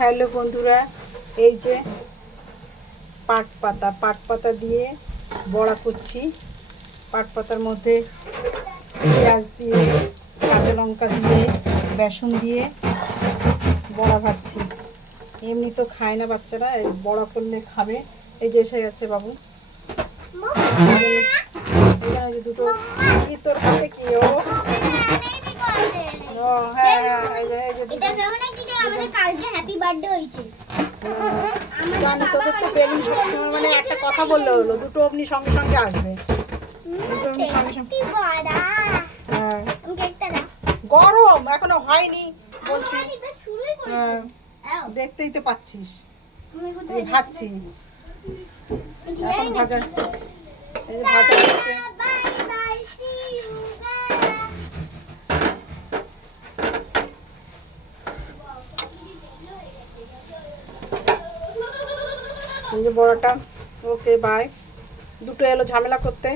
Hello বন্ধুরা, এই যে পাট পাতা দিয়ে বড়া করছি। পাট পাতার মধ্যে পেঁয়াজ দিয়ে, কাঁচা লঙ্কা দিয়ে, বেসন দিয়ে বড়া ভাজছি। এমনি তো খায় না বাচ্চারা, এই বড়া করলে খাবে। এই যে এসে গেছে বাবু। এখানে যে দুটো কি তোর হাতে কি ও হ্যাঁ হ্যাঁ এই যে জানি তোদের তো বেলুন সবসময় মানে একটা কথা বললে হলো, দুটো অমনি সঙ্গে সঙ্গে আসবে। দুটো অমনি সঙ্গে সঙ্গে হ্যাঁ গরম এখনো হয়নি বলছি। হ্যাঁ দেখতেই তো পাচ্ছিস ভাজছি এখন ভাজা, এই যে ভাজা হচ্ছে। এই যে বড়াটা ওকে বাই। দুটো এলো ঝামেলা করতে।